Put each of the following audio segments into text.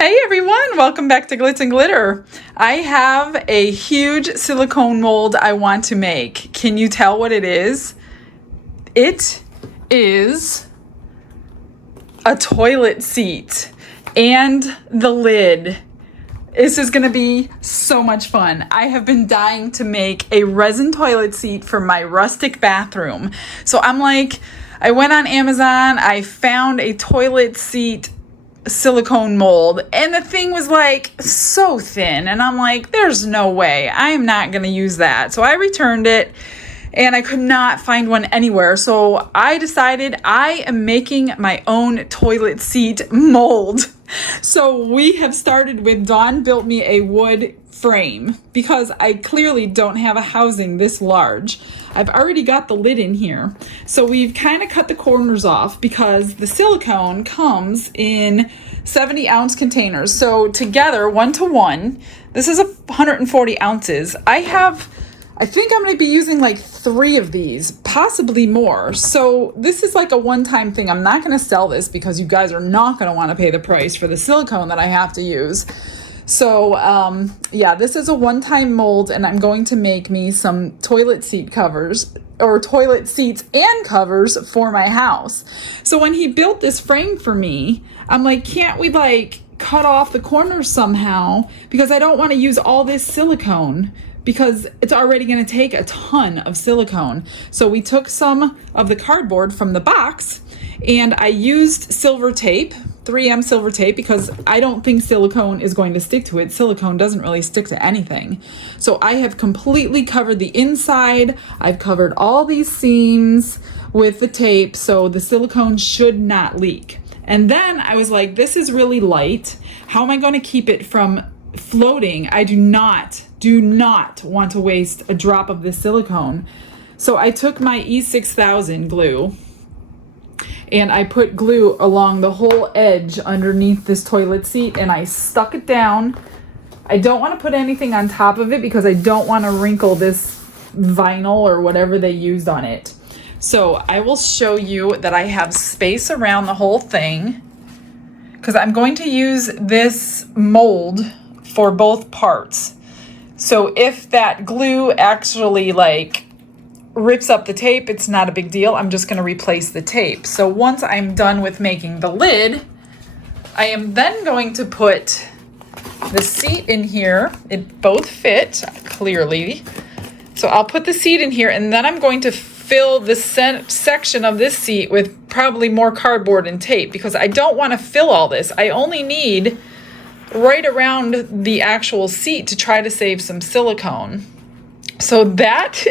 Hey everyone, welcome back to Glitz and Glitter. I have a huge silicone mold I want to make. Can you tell what it is? It is a toilet seat and the lid. This is gonna be so much fun. I have been dying to make a resin toilet seat for my rustic bathroom. So I went on Amazon, I found a toilet seat silicone mold, and the thing was like so thin, and I'm like, there's no way, I am not gonna use that. So I returned it and I could not find one anywhere. So I decided I am making my own toilet seat mold. So we have started with Dawn built me a wood frame because I clearly don't have a housing this large. I've already got the lid in here. So we've kind of cut the corners off because the silicone comes in 70-ounce containers. So together, 1-to-1, this is 140 ounces. I think I'm going to be using like 3 of these, possibly more. So this is like a one-time thing. I'm not going to sell this because you guys are not going to want to pay the price for the silicone that I have to use. So yeah, this is a one-time mold, and I'm going to make me some toilet seat covers, or toilet seats and covers for my house. So when he built this frame for me, I'm like, can't we like cut off the corners somehow? Because I don't want to use all this silicone, because it's already going to take a ton of silicone. So we took some of the cardboard from the box and I used silver tape, 3M silver tape, because I don't think silicone is going to stick to it. Silicone doesn't really stick to anything. So I have completely covered the inside. I've covered all these seams with the tape, so the silicone should not leak. And then I was like, this is really light. How am I going to keep it from floating? I do not want to waste a drop of this silicone. So I took my E6000 glue and I put glue along the whole edge underneath this toilet seat and I stuck it down. I don't want to put anything on top of it because I don't want to wrinkle this vinyl or whatever they used on it. So I will show you that I have space around the whole thing because I'm going to use this mold for both parts. So if that glue actually like rips up the tape, it's not a big deal. I'm just going to replace the tape. So once I'm done with making the lid, I am then going to put the seat in here. It both fit clearly. So I'll put the seat in here, and then I'm going to fill the section of this seat with probably more cardboard and tape because I don't want to fill all this. I only need right around the actual seat to try to save some silicone. So that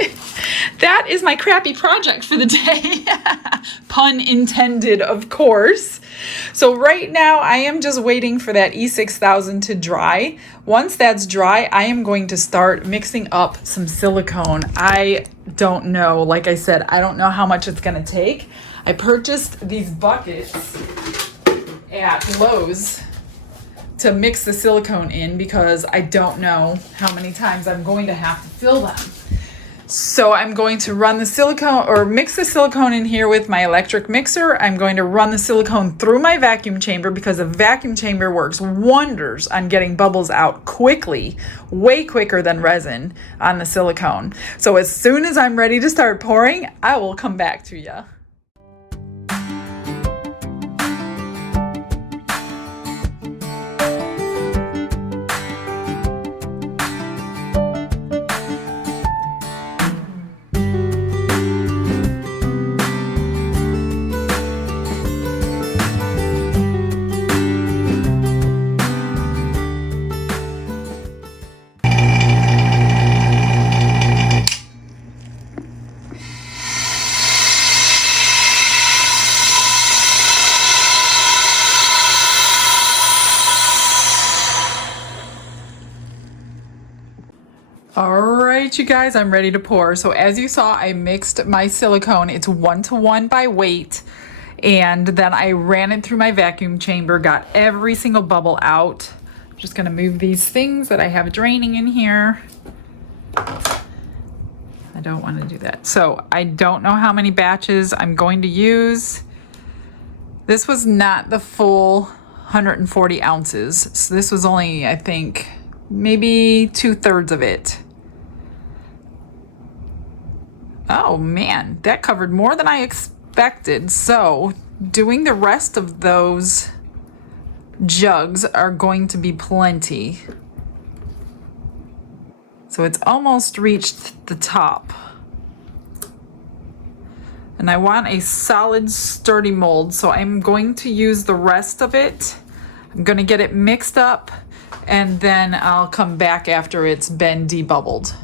is my crappy project for the day. Pun intended, of course. So right now I am just waiting for that E6000 to dry. Once that's dry, I am going to start mixing up some silicone. I don't know, like I said, I don't know how much it's gonna take. I purchased these buckets at Lowe's to mix the silicone in because I don't know how many times I'm going to have to fill them. So I'm going to run the silicone or mix the silicone in here with my electric mixer. I'm going to run the silicone through my vacuum chamber because the vacuum chamber works wonders on getting bubbles out quickly, way quicker than resin on the silicone. So as soon as I'm ready to start pouring, I will come back to you. All right, you guys, I'm ready to pour. So as you saw, I mixed my silicone. It's 1-to-1 by weight. And then I ran it through my vacuum chamber, got every single bubble out. I'm just gonna move these things that I have draining in here. I don't want to do that. So I don't know how many batches I'm going to use. This was not the full 140 ounces. So this was only, I think, maybe 2/3 of it. Oh man, that covered more than I expected. So doing the rest of those jugs are going to be plenty. So it's almost reached the top. And I want a solid, sturdy mold, so I'm going to use the rest of it. I'm gonna get it mixed up, and then I'll come back after it's been debubbled.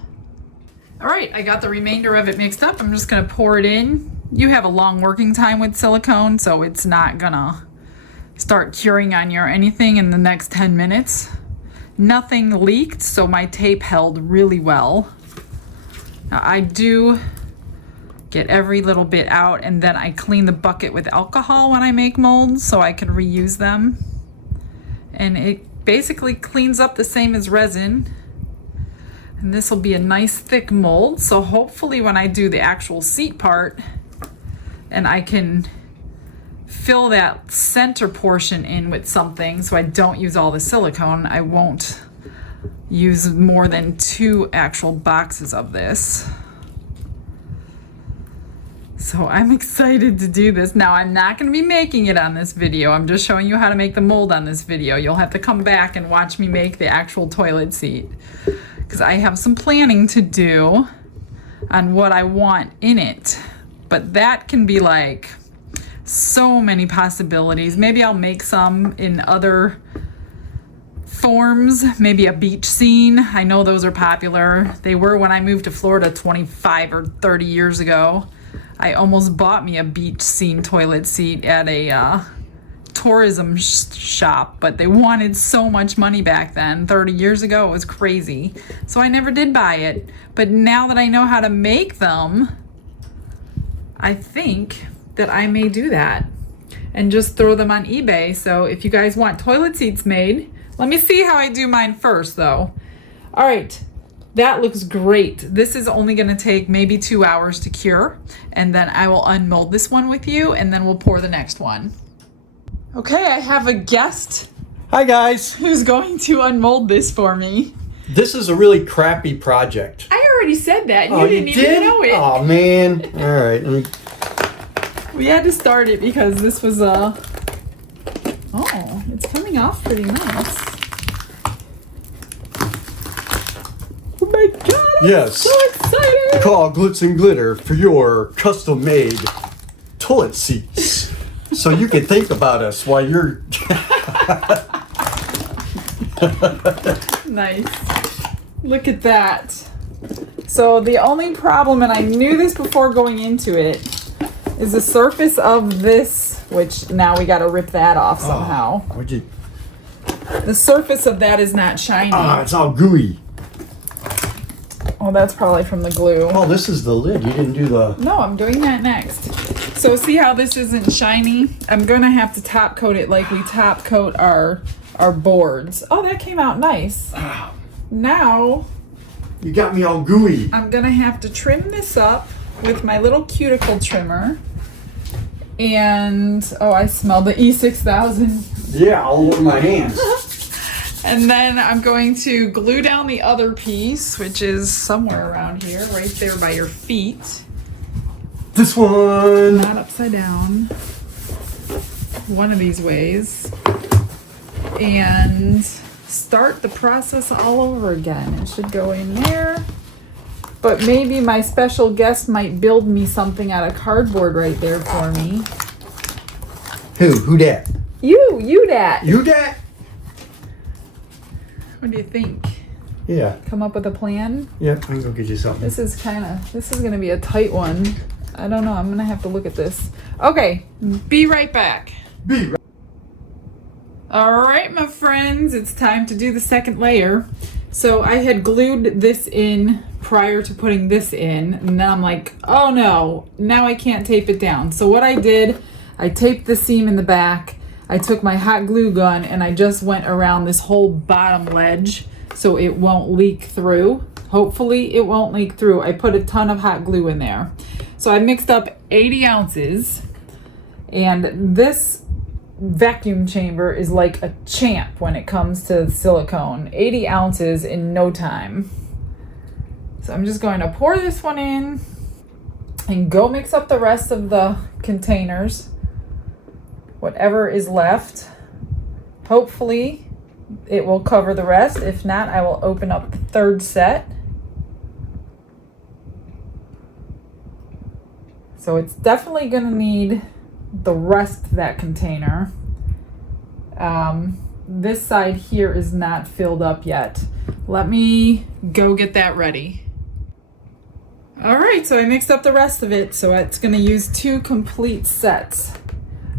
All right, I got the remainder of it mixed up. I'm just gonna pour it in. You have a long working time with silicone, so it's not gonna start curing on you or anything in the next 10 minutes. Nothing leaked, so my tape held really well. Now I do get every little bit out, and then I clean the bucket with alcohol when I make molds so I can reuse them. And it basically cleans up the same as resin. And this will be a nice thick mold, so hopefully when I do the actual seat part and I can fill that center portion in with something so I don't use all the silicone, I won't use more than 2 actual boxes of this. So I'm excited to do this. Now I'm not going to be making it on this video. I'm just showing you how to make the mold on this video. You'll have to come back and watch me make the actual toilet seat, because I have some planning to do on what I want in it. But that can be like so many possibilities. Maybe I'll make some in other forms, maybe a beach scene. I know those are popular. They were when I moved to Florida 25 or 30 years ago. I almost bought me a beach scene toilet seat at a tourism shop, but they wanted so much money back then. 30 years ago, it was crazy. So I never did buy it. But now that I know how to make them, I think that I may do that and just throw them on eBay. So if you guys want toilet seats made, let me see how I do mine first though. All right. That looks great. This is only gonna take maybe 2 hours to cure, and then I will unmold this one with you, and then we'll pour the next one. Okay, I have a guest. Hi guys. Who's going to unmold this for me. This is a really crappy project. I already said that. You didn't even know it. Oh man. All right. We had to start it because this was a... Oh, it's coming off pretty nice. Oh my God, I'm yes. so excited. Call Glitz and Glitter for your custom-made toilet seats. So you can think about us while you're... Nice. Look at that. So the only problem, and I knew this before going into it, is the surface of this, which now we got to rip that off somehow. What'd you... The surface of that is not shiny. It's all gooey. Oh, that's probably from the glue. Oh, this is the lid. You didn't do the... No, I'm doing that next. So see how this isn't shiny? I'm going to have to top coat it like we top coat our boards. Oh, that came out nice. Now... You got me all gooey. I'm going to have to trim this up with my little cuticle trimmer. And, oh, I smell the E6000. Yeah, all over my hands. And then I'm going to glue down the other piece, which is somewhere around here, right there by your feet. This one. Not upside down. One of these ways. And start the process all over again. It should go in there. But maybe my special guest might build me something out of cardboard right there for me. Who dat? You dat. You dat? What do you think? Yeah. Come up with a plan? Yep, I can go get you something. This is gonna be a tight one. I don't know, I'm gonna have to look at this. Okay, be right back. Be right. All right, my friends, it's time to do the second layer. So I had glued this in prior to putting this in, and then I'm like, oh no, now I can't tape it down. So what I did, I taped the seam in the back. I took my hot glue gun and I just went around this whole bottom ledge so it won't leak through. Hopefully it won't leak through. I put a ton of hot glue in there. So I mixed up 80 ounces, and this vacuum chamber is like a champ when it comes to silicone. 80 ounces in no time. So I'm just going to pour this one in and go mix up the rest of the containers. Whatever is left. Hopefully it will cover the rest. If not, I will open up the third set. So it's definitely going to need the rest of that container. This side here is not filled up yet. Let me go get that ready. All right, so I mixed up the rest of it, so it's going to use 2 complete sets.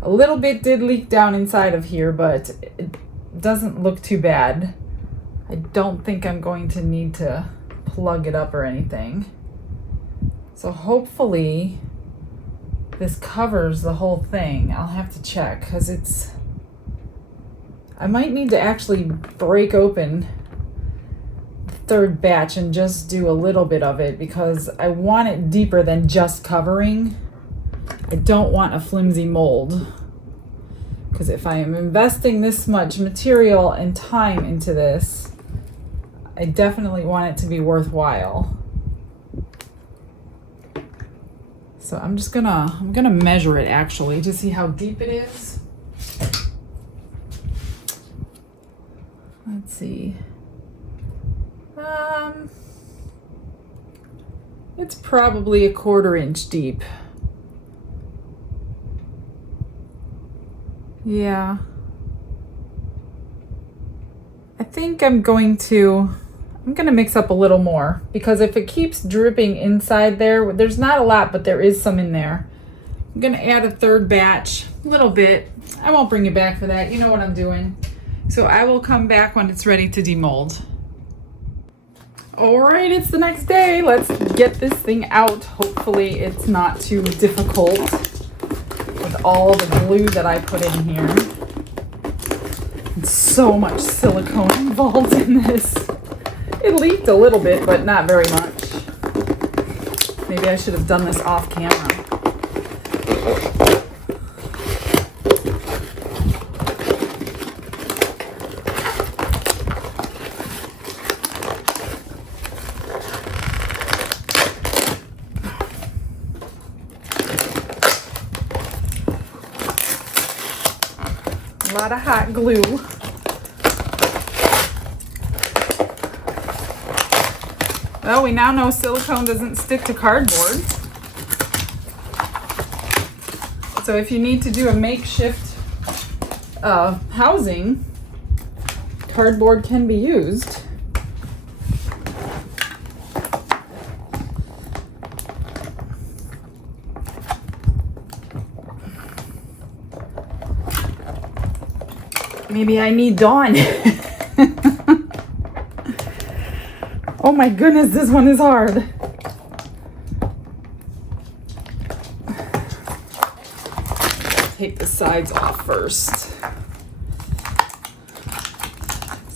A little bit did leak down inside of here, but it doesn't look too bad. I don't think I'm going to need to plug it up or anything. So hopefully this covers the whole thing. I'll have to check because I might need to actually break open the third batch and just do a little bit of it because I want it deeper than just covering. I don't want a flimsy mold because if I am investing this much material and time into this, I definitely want it to be worthwhile. So I'm gonna measure it actually to see how deep it is. Let's see. It's probably 1/4 inch deep. Yeah. I think I'm gonna mix up a little more because if it keeps dripping inside there's not a lot, but there is some in there. I'm gonna add a third batch, a little bit. I won't bring you back for that. You know what I'm doing. So I will come back when it's ready to demold. All right, it's the next day. Let's get this thing out. Hopefully it's not too difficult with all the glue that I put in here. And so much silicone involved in this. It leaked a little bit, but not very much. Maybe I should have done this off camera. A lot of hot glue. Well, we now know silicone doesn't stick to cardboard. So if you need to do a makeshift housing, cardboard can be used. Maybe I need Dawn. Oh my goodness, this one is hard. Take the sides off first,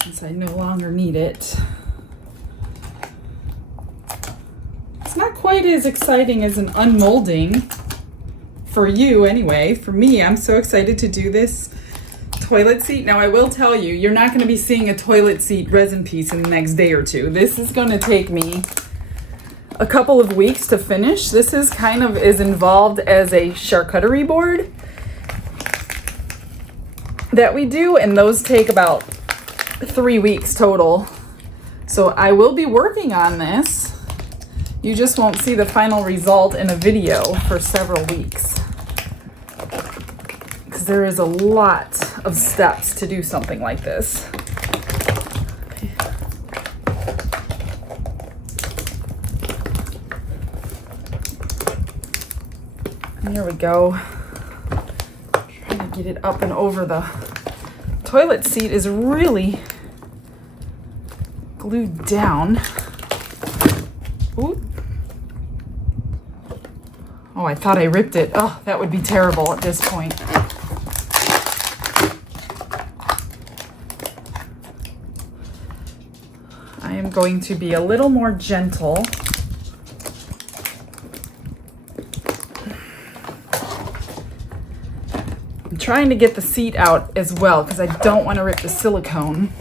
since I no longer need it. It's not quite as exciting as an unmolding for you anyway. For me, I'm so excited to do this toilet seat. Now I will tell you, you're not going to be seeing a toilet seat resin piece in the next day or two. This is going to take me a couple of weeks to finish. This is kind of as involved as a charcuterie board that we do, and those take about 3 weeks total. So I will be working on this. You just won't see the final result in a video for several weeks. There is a lot of steps to do something like this. And there we go. Trying to get it up and over. The toilet seat is really glued down. Ooh. Oh, I thought I ripped it. Oh, that would be terrible at this point. I am going to be a little more gentle. I'm trying to get the seat out as well because I don't want to rip the silicone.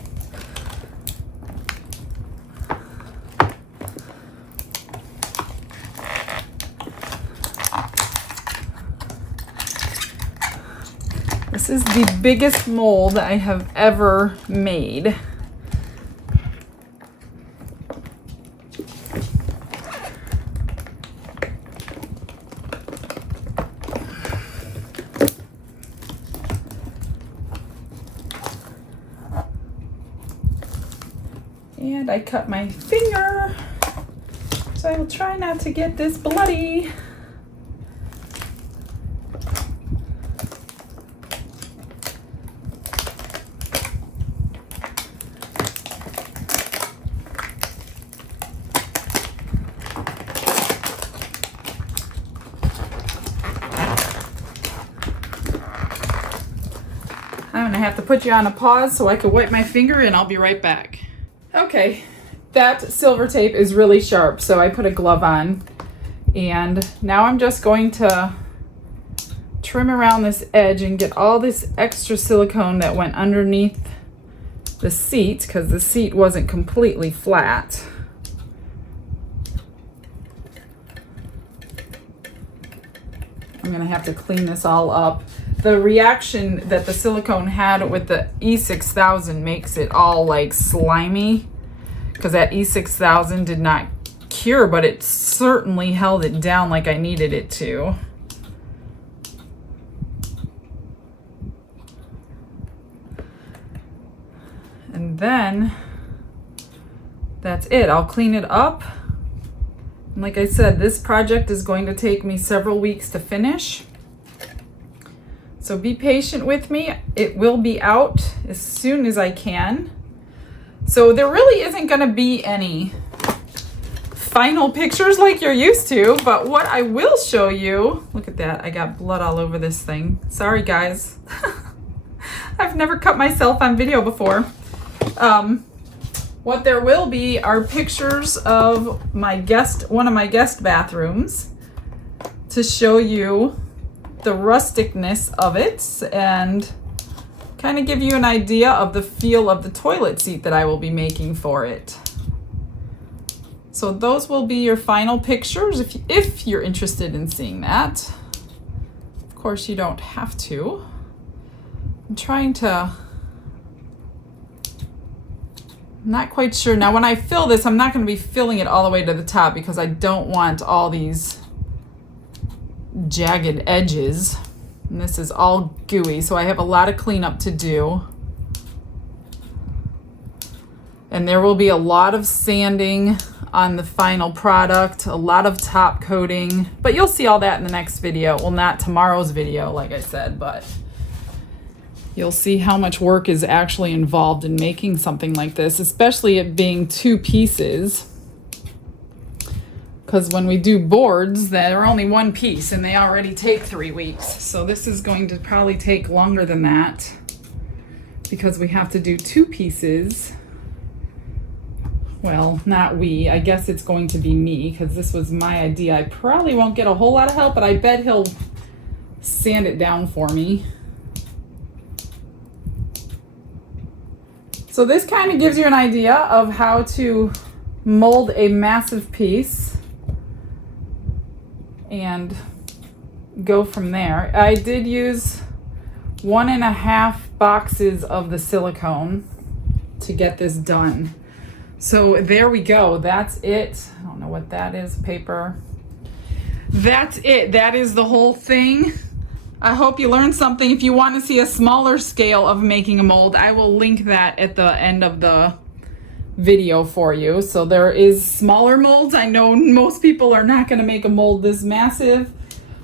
This is the biggest mold I have ever made. And I cut my finger, so I will try not to get this bloody. I'm gonna have to put you on a pause so I can wipe my finger, and I'll be right back. Okay, that silver tape is really sharp, so I put a glove on, and now I'm just going to trim around this edge and get all this extra silicone that went underneath the seat, because the seat wasn't completely flat. I'm gonna have to clean this all up. The reaction that the silicone had with the E6000 makes it all like slimy, because that E6000 did not cure, but it certainly held it down like I needed it to. And then that's it. I'll clean it up. And like I said, this project is going to take me several weeks to finish. So be patient with me. It will be out as soon as I can. So there really isn't going to be any final pictures like you're used to, but what I will show you, look at that, I got blood all over this thing. Sorry guys. I've never cut myself on video before. What there will be are pictures of one of my guest bathrooms to show you the rusticness of it and kind of give you an idea of the feel of the toilet seat that I will be making for it. So those will be your final pictures if you're interested in seeing that. Of course, you don't have to. I'm trying to, I'm not quite sure. Now when I fill this, I'm not going to be filling it all the way to the top because I don't want all these jagged edges, and this is all gooey, so I have a lot of cleanup to do, and there will be a lot of sanding on the final product, a lot of top coating, but you'll see all that in the next video. Well, not tomorrow's video like I said, but you'll see how much work is actually involved in making something like this, especially it being 2 pieces. Because when we do boards, they're only 1 piece and they already take 3 weeks. So this is going to probably take longer than that because we have to do 2 pieces. Well, not we. I guess it's going to be me because this was my idea. I probably won't get a whole lot of help, but I bet he'll sand it down for me. So this kind of gives you an idea of how to mold a massive piece and go from there. I did use 1.5 boxes of the silicone to get this done. So there we go. That's it. I don't know what that is, paper. That's it. That is the whole thing. I hope you learned something. If you want to see a smaller scale of making a mold, I will link that at the end of the video for you. So there is smaller molds. I know most people are not going to make a mold this massive,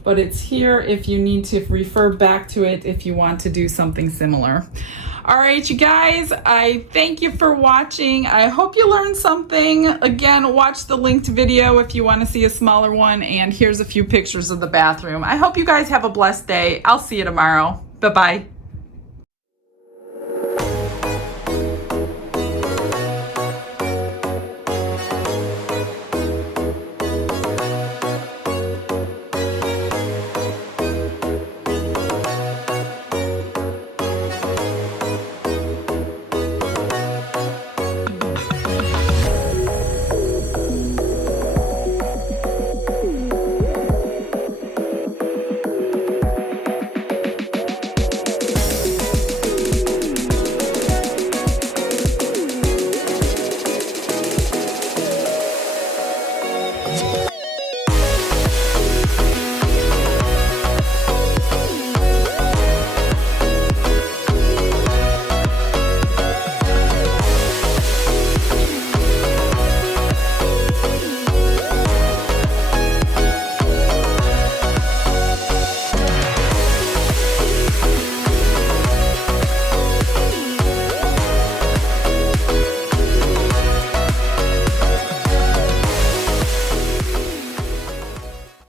but it's here if you need to refer back to it if you want to do something similar. All right, you guys, I thank you for watching. I hope you learned something. Again, watch the linked video if you want to see a smaller one, and here's a few pictures of the bathroom. I hope you guys have a blessed day. I'll see you tomorrow. Bye-bye.